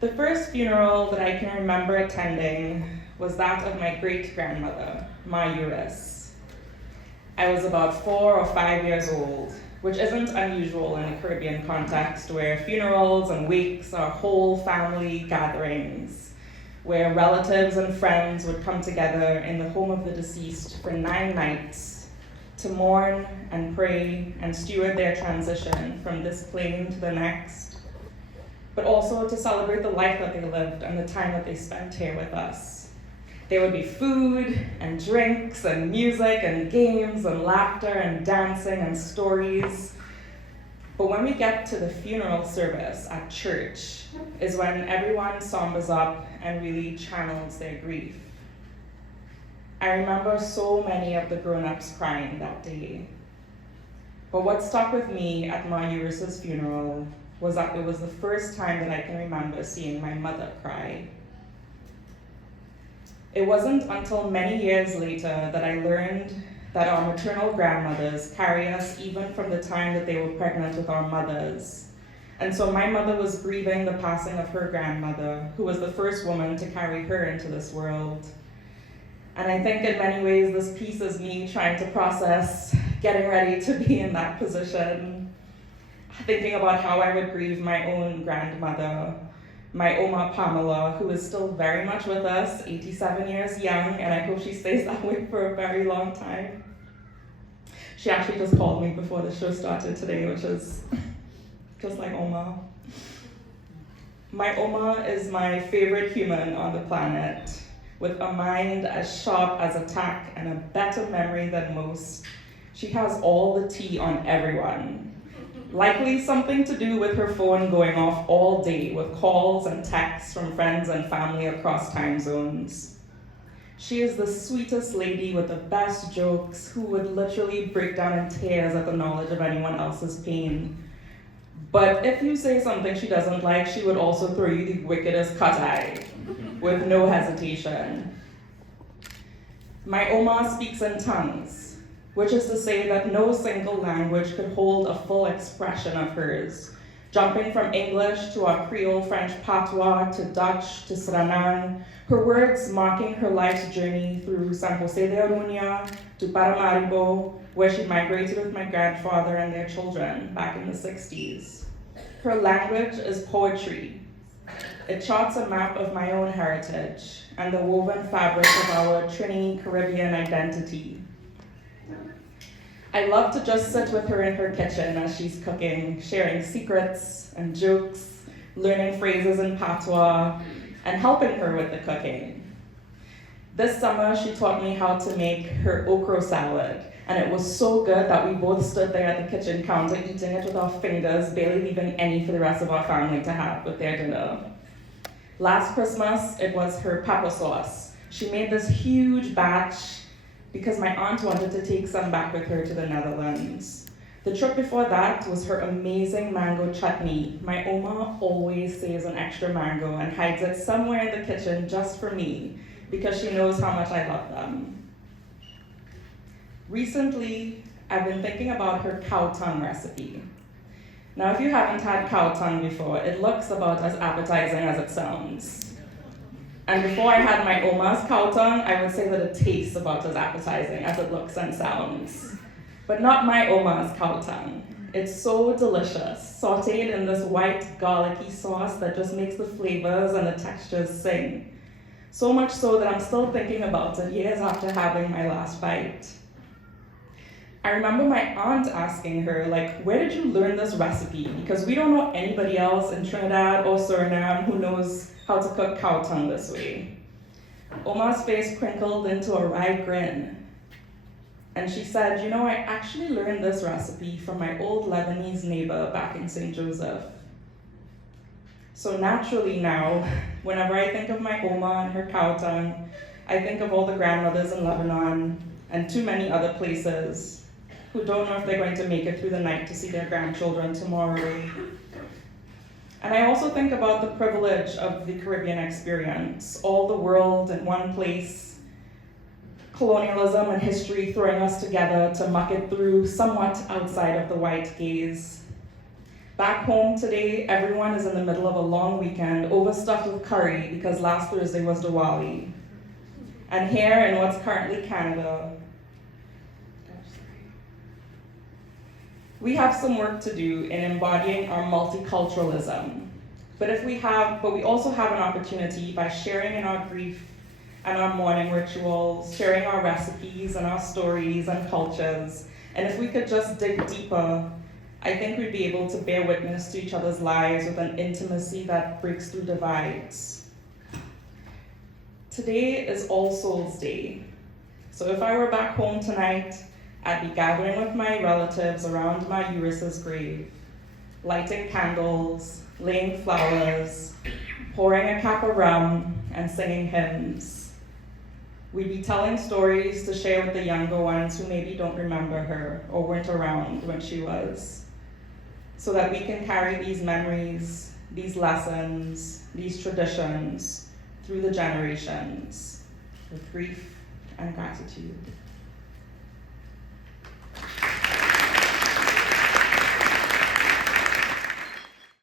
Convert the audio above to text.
The first funeral that I can remember attending was that of my great-grandmother, Ma Uris. I was about 4 or 5 years old, which isn't unusual in a Caribbean context where funerals and wakes are whole family gatherings, where relatives and friends would come together in the home of the deceased for 9 nights to mourn and pray and steward their transition from this plane to the next, but also to celebrate the life that they lived and the time that they spent here with us. There would be food and drinks and music and games and laughter and dancing and stories. But when we get to the funeral service at church is when everyone sombers up and really channels their grief. I remember so many of the grown-ups crying that day. But what stuck with me at Ma Uris's funeral was that it was the first time that I can remember seeing my mother cry. It wasn't until many years later that I learned that our maternal grandmothers carry us even from the time that they were pregnant with our mothers. And so my mother was grieving the passing of her grandmother, who was the first woman to carry her into this world. And I think in many ways this piece is me trying to process getting ready to be in that position, thinking about how I would grieve my own grandmother, my Oma Pamela, who is still very much with us, 87 years young, and I hope she stays that way for a very long time. She actually just called me before the show started today, which is just like Oma. My Oma is my favorite human on the planet, with a mind as sharp as a tack and a better memory than most. She has all the tea on everyone. Likely something to do with her phone going off all day with calls and texts from friends and family across time zones. She is the sweetest lady with the best jokes who would literally break down in tears at the knowledge of anyone else's pain. But if you say something she doesn't like, she would also throw you the wickedest cut-eye with no hesitation. My Oma speaks in tongues, which is to say that no single language could hold a full expression of hers, jumping from English to our Creole French patois to Dutch to Suriname, her words marking her life's journey through San Jose de Aruña to Paramaribo, where she migrated with my grandfather and their children back in the 60s. Her language is poetry. It charts a map of my own heritage and the woven fabric of our Trini-Caribbean identity. I love to just sit with her in her kitchen as she's cooking, sharing secrets and jokes, learning phrases in patois, and helping her with the cooking. This summer, she taught me how to make her okra salad, and it was so good that we both stood there at the kitchen counter eating it with our fingers, barely leaving any for the rest of our family to have with their dinner. Last Christmas, it was her pepper sauce. She made this huge batch because my aunt wanted to take some back with her to the Netherlands. The trip before that was her amazing mango chutney. My Oma always saves an extra mango and hides it somewhere in the kitchen just for me because she knows how much I love them. Recently, I've been thinking about her cow tongue recipe. Now, if you haven't had cow tongue before, it looks about as appetizing as it sounds. And before I had my Oma's cow tongue, I would say that it tastes about as appetizing as it looks and sounds. But not my Oma's cow tongue. It's so delicious, sauteed in this white garlicky sauce that just makes the flavors and the textures sing. So much so that I'm still thinking about it years after having my last bite. I remember my aunt asking her, where did you learn this recipe? Because we don't know anybody else in Trinidad or Suriname who knows how to cook cow tongue this way. Oma's face crinkled into a wry grin. And she said, I actually learned this recipe from my old Lebanese neighbor back in St. Joseph. So naturally now, whenever I think of my Oma and her cow tongue, I think of all the grandmothers in Lebanon and too many other places who don't know if they're going to make it through the night to see their grandchildren tomorrow. And I also think about the privilege of the Caribbean experience, all the world in one place, colonialism and history throwing us together to muck it through somewhat outside of the white gaze. Back home today, everyone is in the middle of a long weekend, overstuffed with curry because last Thursday was Diwali. And here in what's currently Canada, we have some work to do in embodying our multiculturalism. But we also have an opportunity by sharing in our grief and our mourning rituals, sharing our recipes and our stories and cultures. And if we could just dig deeper, I think we'd be able to bear witness to each other's lives with an intimacy that breaks through divides. Today is All Souls Day. So if I were back home tonight, I'd be gathering with my relatives around my Eurus's grave, lighting candles, laying flowers, pouring a cup of rum, and singing hymns. We'd be telling stories to share with the younger ones who maybe don't remember her or weren't around when she was, so that we can carry these memories, these lessons, these traditions through the generations with grief and gratitude.